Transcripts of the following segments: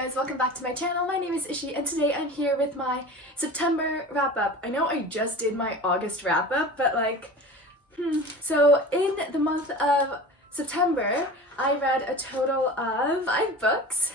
guys, welcome back to my channel. My name is Ishi and today I'm here with my September wrap-up. I know I just did my August wrap-up, but So in the month of September, I read a total of 5 books.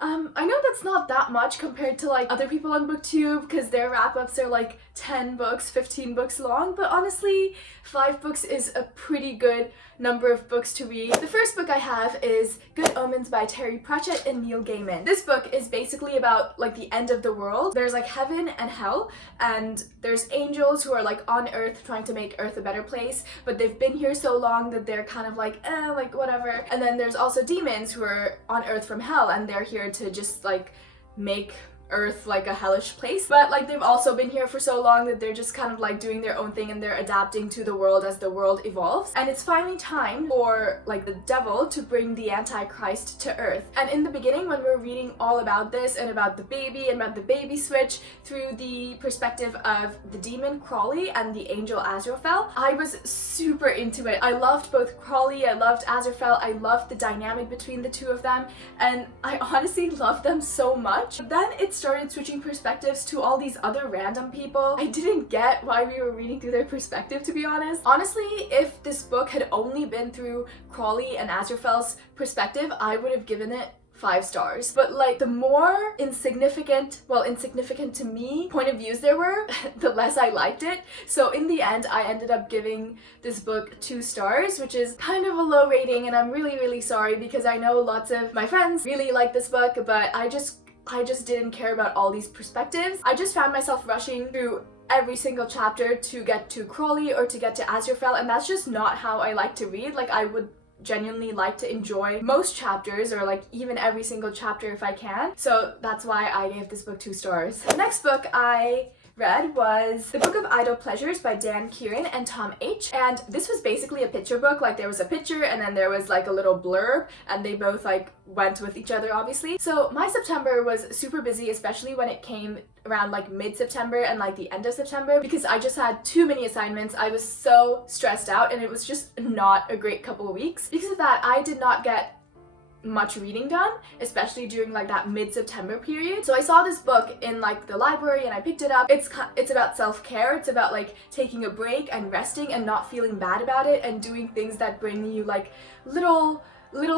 I know that's not that much compared to like other people on BookTube because their wrap-ups are like 10 books, 15 books long, but honestly 5 books is a pretty good number of books to read. The first book I have is Good Omens by Pratchett and Neil Gaiman. This book is basically about like the end of the world. There's like heaven and hell, and there's angels who are like on Earth trying to make Earth a better place, but they've been here so long that they're kind of like whatever. And then there's also demons who are on Earth from hell, and they're here to just like make Earth like a hellish place, but like they've also been here for so long that they're just kind of like doing their own thing and they're adapting to the world as the world evolves. And it's finally time for like the devil to bring the Antichrist to Earth. And in the beginning, when we're reading all about this and about the baby and about the baby switch through the perspective of the demon Crawley and the angel Azrael, I was super into it. I loved both Crawley, I loved Azrael, I loved the dynamic between the two of them, and I honestly loved them so much. Then it started switching perspectives to all these other random people. I didn't get why we were reading through their perspective, to be honest. Honestly, if this book had only been through Crawley and Azrael's perspective, I would have given it 5 stars. But like the more insignificant to me point of views there were, the less I liked it. So in the end, I ended up giving this book 2 stars, which is kind of a low rating, and I'm really sorry because I know lots of my friends really like this book, but I just didn't care about all these perspectives. I just found myself rushing through every single chapter to get to Crawley or to get to Azrael, and that's just not how I like to read. Like, I would genuinely like to enjoy most chapters, or like even every single chapter if I can. So that's why I gave this book 2 stars. The next book I read was The Book of Idle Pleasures by Kieran and Tom H. And this was basically a picture book. Like, there was a picture and then there was like a little blurb, and they both like went with each other, obviously. So my September was super busy, especially when it came around like mid-September and like the end of September, because I just had too many assignments. I was so stressed out and it was just not a great couple of weeks. Because of that, I did not get much reading done, especially during like that mid-September period. So I saw this book in like the library and I picked it up. It's about self-care. It's about like taking a break and resting and not feeling bad about it and doing things that bring you like little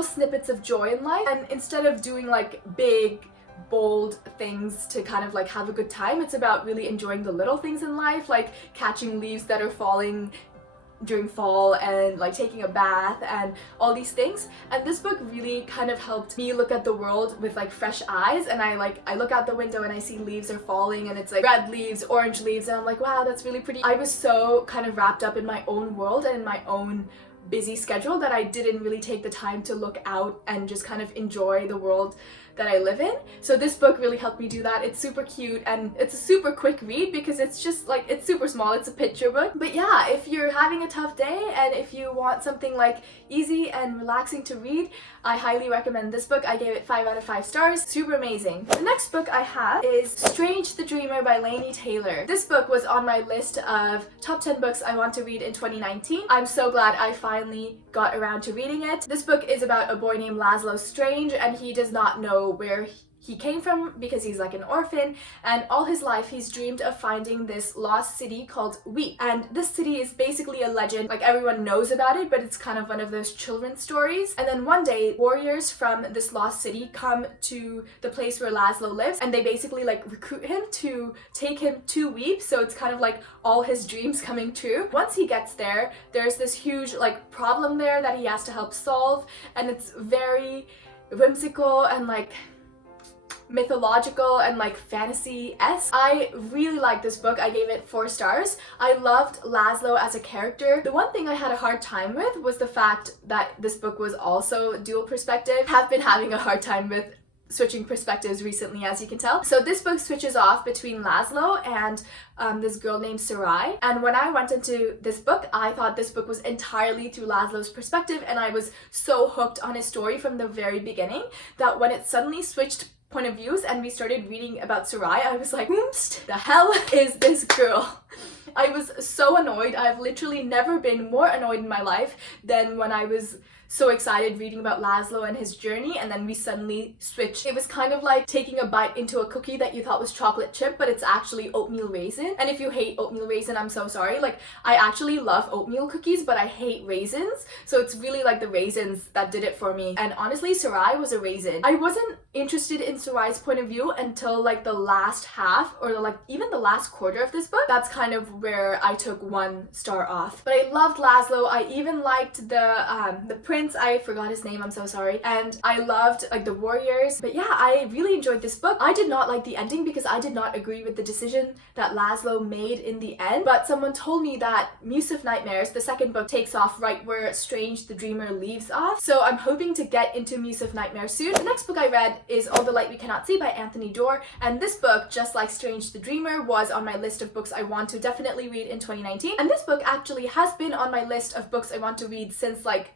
snippets of joy in life. And instead of doing like big bold things to kind of like have a good time, it's about really enjoying the little things in life, like catching leaves that are falling during fall and like taking a bath and all these things. And this book really kind of helped me look at the world with like fresh eyes, and I look out the window and I see leaves are falling and it's like red leaves, orange leaves, and I'm like, wow, that's really pretty. I was so kind of wrapped up in my own world and in my own busy schedule that I didn't really take the time to look out and just kind of enjoy the world that I live in. So this book really helped me do that. It's super cute and it's a super quick read because it's just like, it's super small, it's a picture book. But yeah, if you're having a tough day and if you want something like easy and relaxing to read, I highly recommend this book. I gave it 5 out of 5 stars. Super amazing. The next book I have is Strange the Dreamer by Laini Taylor. This book was on my list of top 10 books I want to read in 2019. I'm so glad I finally got around to reading it. This book is about a boy named Laszlo Strange, and he does not know where he came from because he's like an orphan, and all his life he's dreamed of finding this lost city called Weep. And this city is basically a legend, like everyone knows about it, but it's kind of one of those children's stories. And then one day warriors from this lost city come to the place where Laszlo lives, and they basically like recruit him to take him to Weep. So it's kind of like all his dreams coming true. Once he gets there, there's this huge like problem there that he has to help solve, and it's very whimsical and like mythological and like fantasy-esque. I really liked this book. I gave it 4 stars. I loved Laszlo as a character. The one thing I had a hard time with was the fact that this book was also dual perspective. Have been having a hard time with switching perspectives recently, as you can tell. So this book switches off between Laszlo and this girl named Sarai. And when I went into this book, I thought this book was entirely through Laszlo's perspective, and I was so hooked on his story from the very beginning that when it suddenly switched point of views and we started reading about Sarai, I was like, oops, the hell is this girl? I was so annoyed. I've literally never been more annoyed in my life than when I was so excited reading about Laszlo and his journey, and then we suddenly switched. It was kind of like taking a bite into a cookie that you thought was chocolate chip, but it's actually oatmeal raisin. And if you hate oatmeal raisin, I'm so sorry. Like, I actually love oatmeal cookies, but I hate raisins. So it's really like the raisins that did it for me. And honestly, Sarai was a raisin. I wasn't interested in Sarai's point of view until like the last half, or like even the last quarter of this book. That's kind of where I took 1 star off. But I loved Laszlo. I even liked the prince. I forgot his name, I'm so sorry. And I loved like the warriors. But yeah, I really enjoyed this book. I did not like the ending because I did not agree with the decision that Laszlo made in the end. But someone told me that Muse of Nightmares, the second book, takes off right where Strange the Dreamer leaves off. So I'm hoping to get into Muse of Nightmares soon. The next book I read is All the Light We Cannot See by Anthony Doerr. And this book, just like Strange the Dreamer, was on my list of books I want to definitely read in 2019. And this book actually has been on my list of books I want to read since like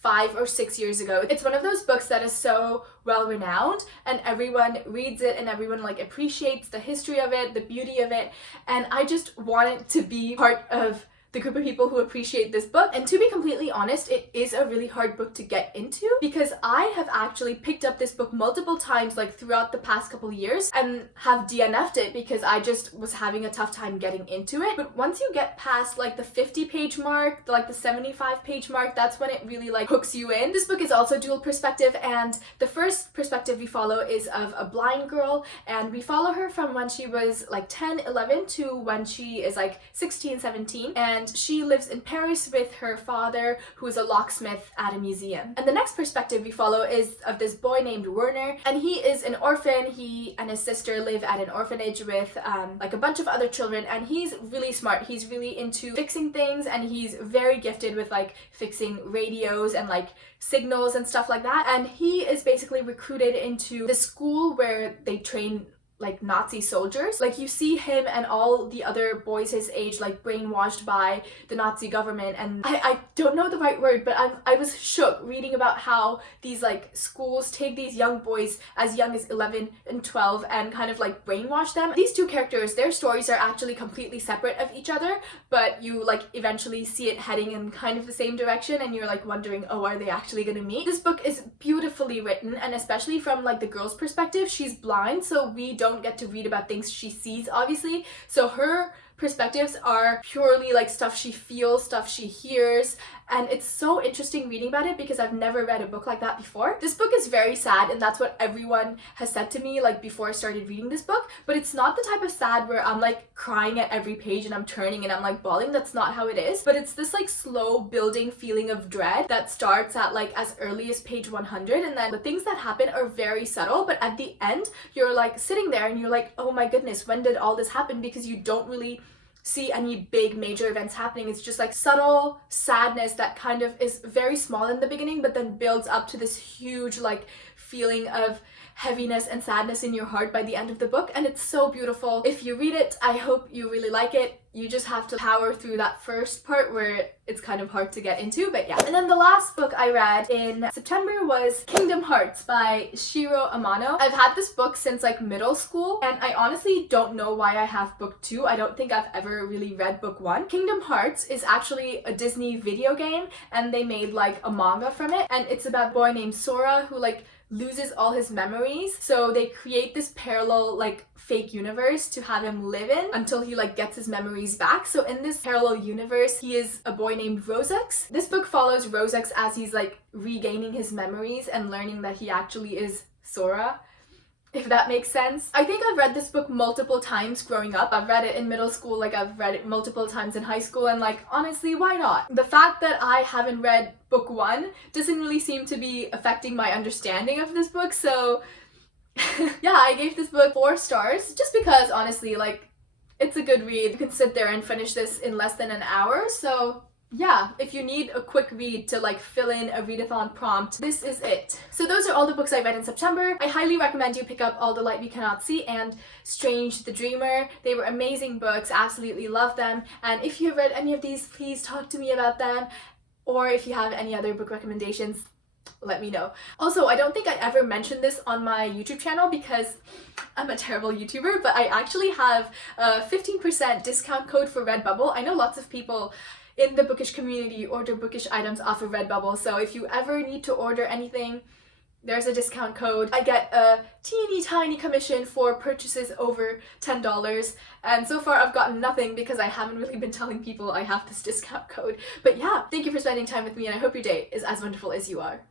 5 or 6 years ago. It's one of those books that is so well renowned and everyone reads it and everyone like appreciates the history of it, the beauty of it, and I just wanted to be part of the group of people who appreciate this book. And to be completely honest, it is a really hard book to get into because I have actually picked up this book multiple times like throughout the past couple years and have DNF'd it because I just was having a tough time getting into it. But once you get past like the 50-page mark, like the 75-page mark, that's when it really like hooks you in. This book is also dual perspective, and the first perspective we follow is of a blind girl, and we follow her from when she was like 10, 11 to when she is like 16, 17, and she lives in Paris with her father, who is a locksmith at a museum. And the next perspective we follow is of this boy named Werner, and he is an orphan. He and his sister live at an orphanage with like a bunch of other children, and he's really smart. He's really into fixing things, and he's very gifted with like fixing radios and like signals and stuff like that. And he is basically recruited into the school where they train like Nazi soldiers. Like, you see him and all the other boys his age like brainwashed by the Nazi government, and I don't know the right word, but I was shook reading about how these like schools take these young boys as young as 11 and 12 and kind of like brainwash them. These two characters, their stories are actually completely separate of each other, but you like eventually see it heading in kind of the same direction, and you're like wondering, oh, are they actually gonna meet? This book is beautifully written, and especially from like the girl's perspective. She's blind, so we don't get to read about things she sees, obviously, so her perspectives are purely like stuff she feels, stuff she hears, and it's so interesting reading about it because I've never read a book like that before. This book is very sad, and that's what everyone has said to me like before I started reading this book, but it's not the type of sad where I'm like crying at every page and I'm turning and I'm like bawling. That's not how it is, but it's this like slow building feeling of dread that starts at like as early as page 100, and then the things that happen are very subtle, but at the end you're like sitting there and you're like, oh my goodness, when did all this happen? Because you don't really see any big major events happening. It's just like subtle sadness that kind of is very small in the beginning, but then builds up to this huge like feeling of heaviness and sadness in your heart by the end of the book, and it's so beautiful. If you read it, I hope you really like it. You just have to power through that first part where it's kind of hard to get into, but yeah. And then the last book I read in September was Kingdom Hearts by Shiro Amano. I've had this book since like middle school, and I honestly don't know why I have book 2. I don't think I've ever really read book 1. Kingdom Hearts is actually a Disney video game, and they made like a manga from it, and it's about a boy named Sora who like loses all his memories, so they create this parallel like fake universe to have him live in until he like gets his memories back. So in this parallel universe, he is a boy named Rozux. This book follows Rozux as he's like regaining his memories and learning that he actually is Sora, if that makes sense. I think I've read this book multiple times growing up. I've read it in middle school, like I've read it multiple times in high school, and like honestly, why not? The fact that I haven't read book 1 doesn't really seem to be affecting my understanding of this book, so yeah, I gave this book 4 stars just because honestly, like, it's a good read. You can sit there and finish this in less than an hour, so yeah, if you need a quick read to like fill in a readathon prompt, this is it. So those are all the books I read in September. I highly recommend you pick up All the Light We Cannot See and Strange the Dreamer. They were amazing books, absolutely love them. And if you've read any of these, please talk to me about them. Or if you have any other book recommendations, let me know. Also, I don't think I ever mentioned this on my YouTube channel because I'm a terrible YouTuber, but I actually have a 15% discount code for Redbubble. I know lots of people in the bookish community order bookish items off of Redbubble. So if you ever need to order anything, there's a discount code. I get a teeny tiny commission for purchases over $10, and so far I've gotten nothing because I haven't really been telling people I have this discount code. But yeah, thank you for spending time with me, and I hope your day is as wonderful as you are.